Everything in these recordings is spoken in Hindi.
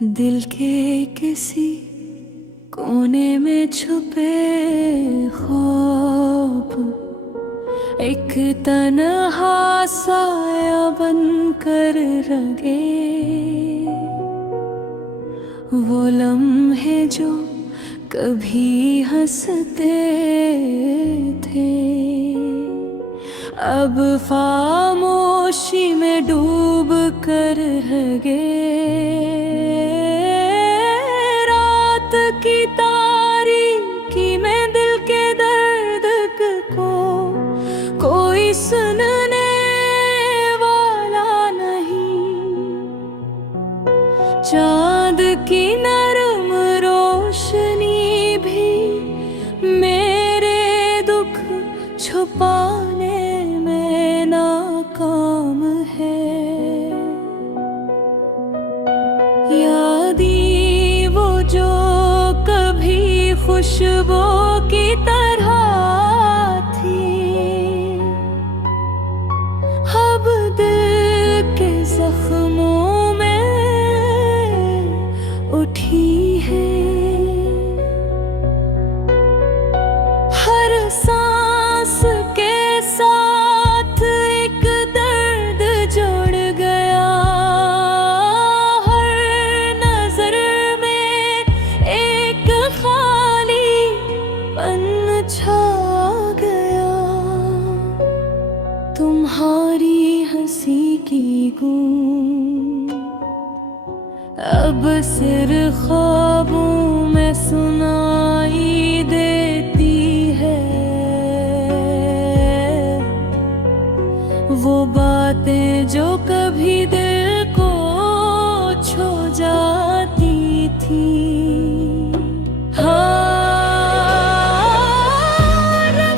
दिल के किसी कोने में छुपे ख्वाब एक तन्हा साया बन कर रगे। वो लम्हे जो कभी हंसते थे अब खामोशी में डूब कर रगे। रात की तारीकी में दिल के दर्द को कोई सुनने वाला नहीं। चांद की नरम रोशनी भी मेरे दुख छुपाने में नाकाम है। यादें वो जो कभी खुशबू की तरह थी अब दिल के जख्मों में उठी है। हर सांस के साथ एक दर्द जुड़ गया। हर नजर में एक खालीपन छा गया। तुम्हारी हंसी की गूंज अब सिर्फ ख्वाबों में सुनाई देती है। वो बातें जो कभी दिल को छू जाती थी।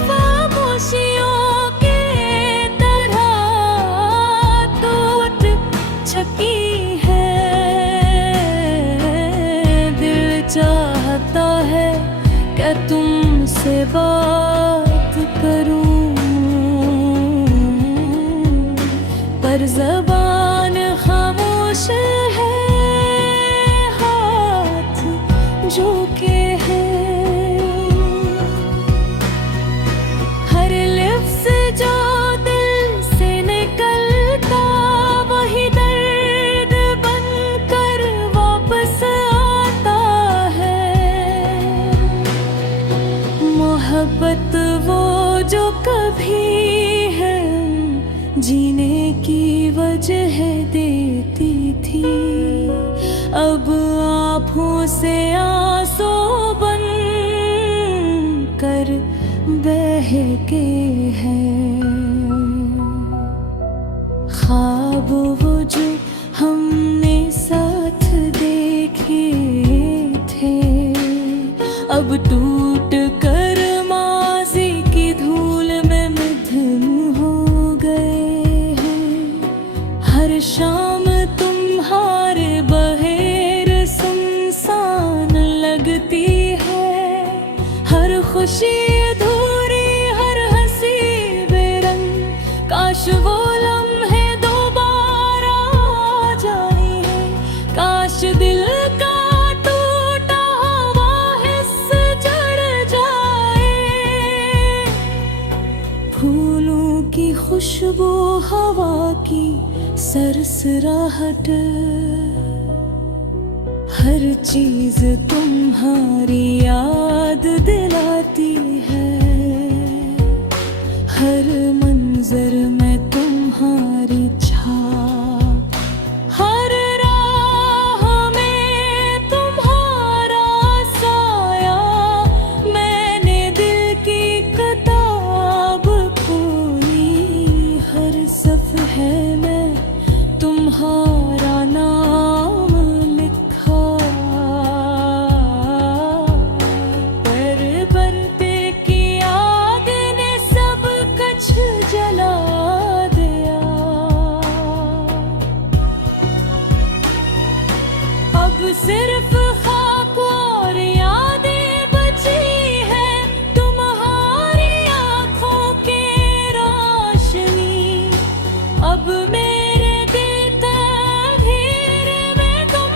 खामोशियों के तरह टूट चुकी है। दिल चाहता है कि तुमसे बात करूं पर ज़बान खामोश है। हाथ जो के हैं हर लफ्ज़ जो दिल से निकलता वही दर्द बनकर वापस आता है। मोहब्बत वो जो कभी है जीने की वजह देती थी अब आँखों से आंसू बन कर बहके हैं। ख्वाब वो जो हमने साथ देखे थे अब टूट कर माज़ी की धूल में मधुम हो गए हैं। हर शाम तुम्हारे बहेर सुनसान लगती है। हर खुशी अधूरी हर हंसी बेरंग काश वो लम्हे दोबारा आ जाए हैं। काश दिल का टूटा हुआ हिस्सा जड़ जाए। फूलों की खुशबू हवा की सरसराहट हर चीज तुम्हारी याद दिलाती है। हर मंजर में तुम्हारी छाप हर राह में तुम्हारा साया। मैंने दिल की किताब खोली हर सफ़े में तुम्हारा नाम लिखा। पर बरते की आग ने सब कुछ जला दिया। अब सिर्फ खाक और यादें बची है। तुम्हारी आँखों की रोशनी अब मेरे दिल तक धीरे में तुम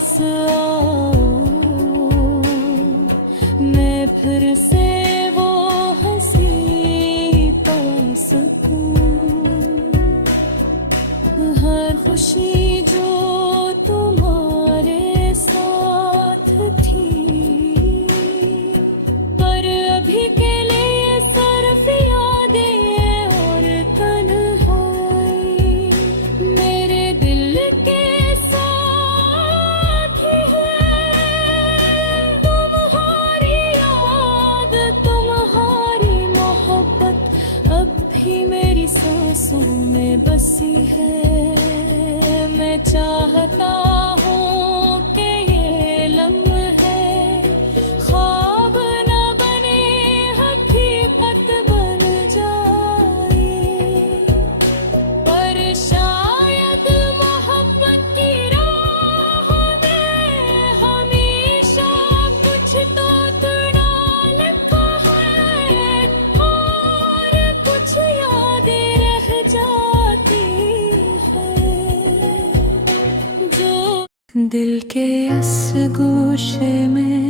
पास आओ, मैं फिर से वो हंसी पा सकूं। हर खुशी जो तुम्हारे साथ थी, पर अभी के लिए सिर्फ यादें और तन्हाई मेरे दिल के साथ है। तुम्हारी याद, तुम्हारी मोहब्बत अब भी मेरी सांसों में बसी है। मैं चाहता हूँ कि ये लम्हे ख्वाब न बने, हकीकत बन जाए। पर शायद मोहब्बत की राह में हमेशा कुछ तो तुड़ा लिखा है, और कुछ यादें रह जाती जो दिल के इस गोशे में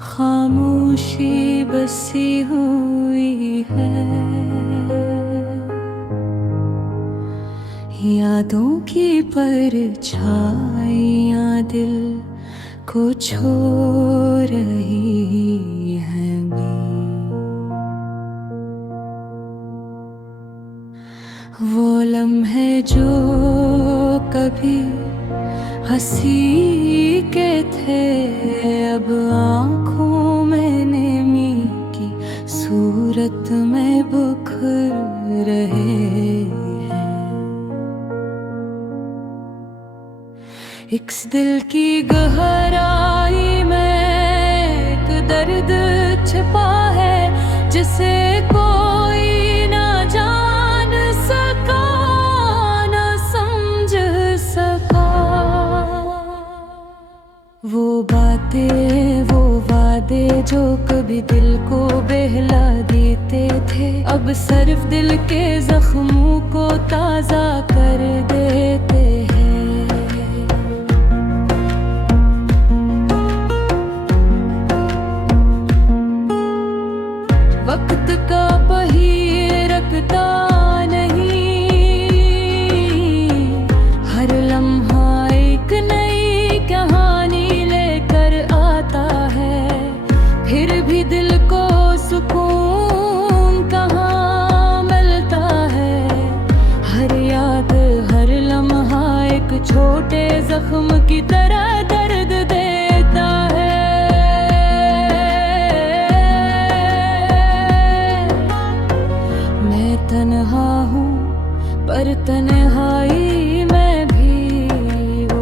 खामोशी बसी हुई है। यादों की परछाइयाँ दिल को छू रही हैं वो लम्हे जो कभी हंसी के थे, अब आँखों में नेमी की सूरत में बुखर रहे हैं। इस दिल की गहराई में एक दर्द छिपा है, जिसे कोई ना जान सका, ना समझ सका। वो बातें, वो वादे जो कभी दिल को बहला देते थे, अब सिर्फ दिल के जख्मों को ताज़ा कर देते हैं। वक्त का पहिया रखता नहीं, हर लम्हा एक नई कहानी लेकर आता है। फिर भी दिल को सुकून कहाँ मिलता है, हर याद, हर लम्हा एक छोटे जख्म की तरह दर्द देता है। मैं तन्हा हूँ, पर तन्हाई में भी वो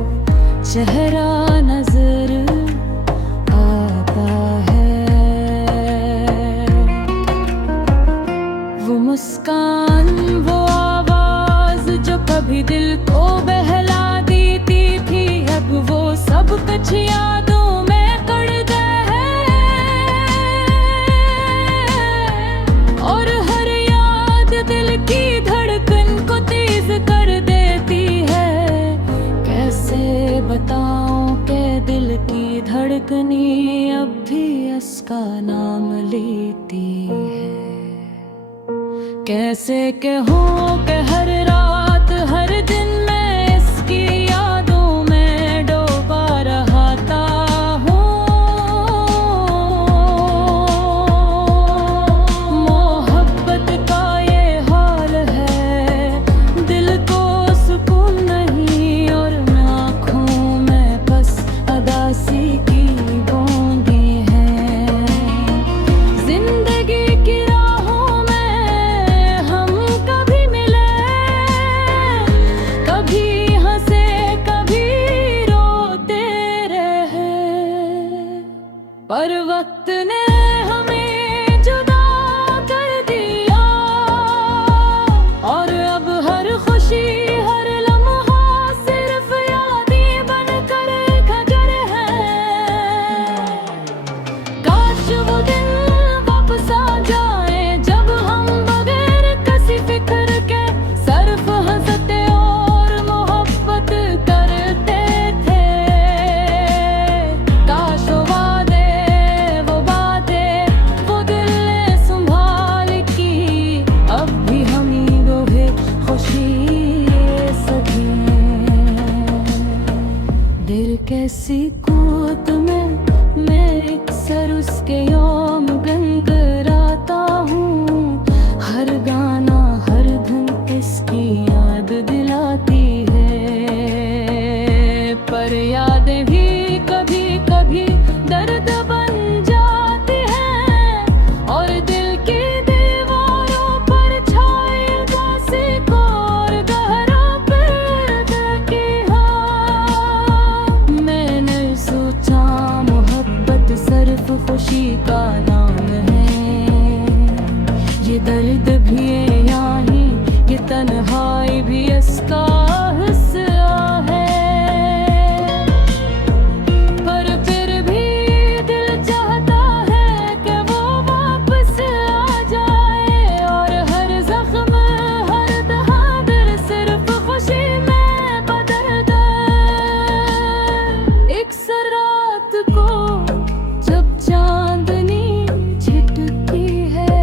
चेहरा नजर आता है। वो मुस्कान, वो आवाज जो कभी दिल को बहला देती थी, अब वो सब कुछ यादों में कड़ गए हैं। और हर याद दिल की धड़कन को तेज कर देती है। कैसे बताऊं कि दिल की धड़कनी अब भी इसका नाम लेती है। कैसे कहूँ कि हर रात, हर दिन मैं इसकी यादों में डूबा रहता हूँ। मोहब्बत का ये हाल है, दिल को सुकून नहीं, और आँखों में बस अदासी की बूंदें हैं। जिंदगी की राहों में हम कभी मिले, कभी हंसे, कभी रोते रहे, पर वक्त ने हमें जुदा कर दिया। और अब हर खुशी, हर लम्हा सिर्फ यादें बनकर खजर है। काश वो दिन वापस आ जाए, जब हम बगैर किसी फिक्र के सिर्फ हंसते और मोहब्बत करते थे। दिल कैसी कूद में मैं अक्सर उसके यौम गनगनाता हूँ। हर गाना हर धुन इसकी याद दिलाती है, पर यादें भी कभी कभी दर्द बन जाती हैं, और दिल की दीवारों पर छाई उदासी को और गहरा दर्द की हाँ। मैंने सोचा मोहब्बत सिर्फ खुशी का नाम है, ये दर्द भी है यहीं, ये तन्हाई भी इसका हिस्सा है। पर फिर भी दिल चाहता है कि वो वापस आ जाए, और हर जख्म हर दहाड़ सिर्फ खुशी में बदल दे। एक रात को जब चांदनी छिटकी है,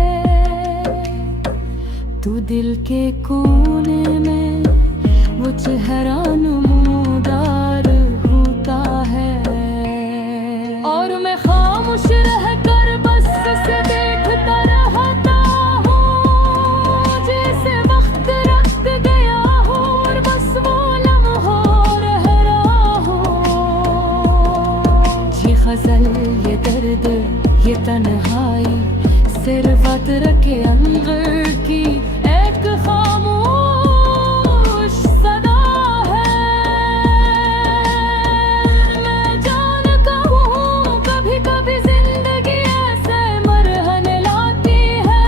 तू दिल के कोने में वो चेहरा नमूदार होता है, और मैं खामोश रहकर बस उसे देखता रहता हूँ, जैसे वक्त रख गया हो और बस वो लम्हों रह रहा हो। ये गजल ये दर्द ये तन्हाई सिर्फ अतर के अंदर की एक खामोश सदा है। मैं जानता हूँ कभी कभी जिंदगी ऐसे मरहने लाती है,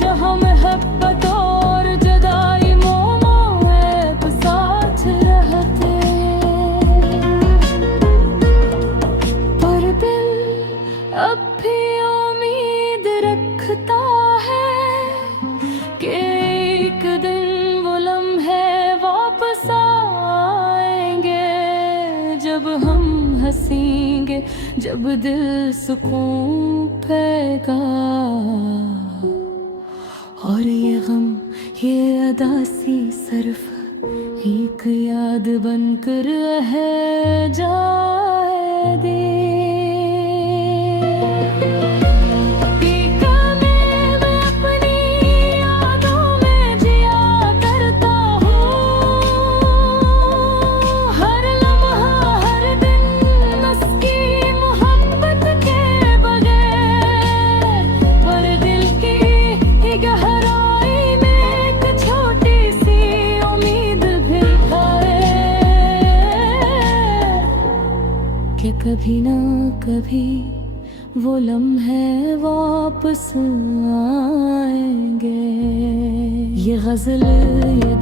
जहाँ मोहब्बत और जुदाई मोह एक साथ रहते, पर दिल अब भी उम्मीद रखता है कि एक दिन वो लम्हे वापस आएंगे, जब हम हंसेंगे, जब दिल सुकून पाएगा, और ये गम ये अदासी सिर्फ एक याद बनकर रह जाएगी। कि कभी ना कभी वो लम्हे वापस आएंगे। ये गजल ये